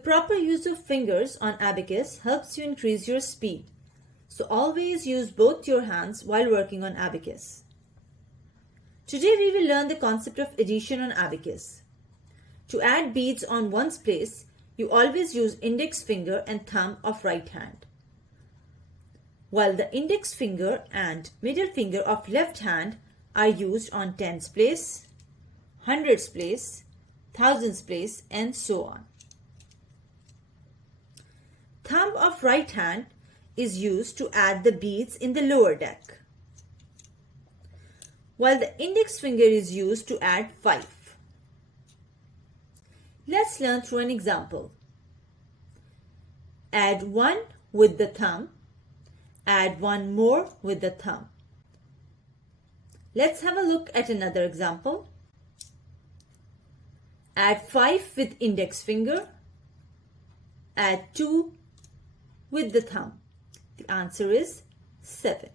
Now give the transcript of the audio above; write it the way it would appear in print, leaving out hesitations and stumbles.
The proper use of fingers on abacus helps you increase your speed. So always use both your hands while working on abacus. Today we will learn the concept of addition on abacus. To add beads on one's place, you always use index finger and thumb of right hand, while the index finger and middle finger of left hand are used on tens place, hundreds place, thousands place, and so on. Thumb of right hand is used to add the beads in the lower deck, while the index finger is used to add 5. Let's learn through an example. Add 1 with the thumb. Add 1 more with the thumb. Let's have a look at another example. Add 5 with index finger. Add 2 with the thumb. The answer is 7.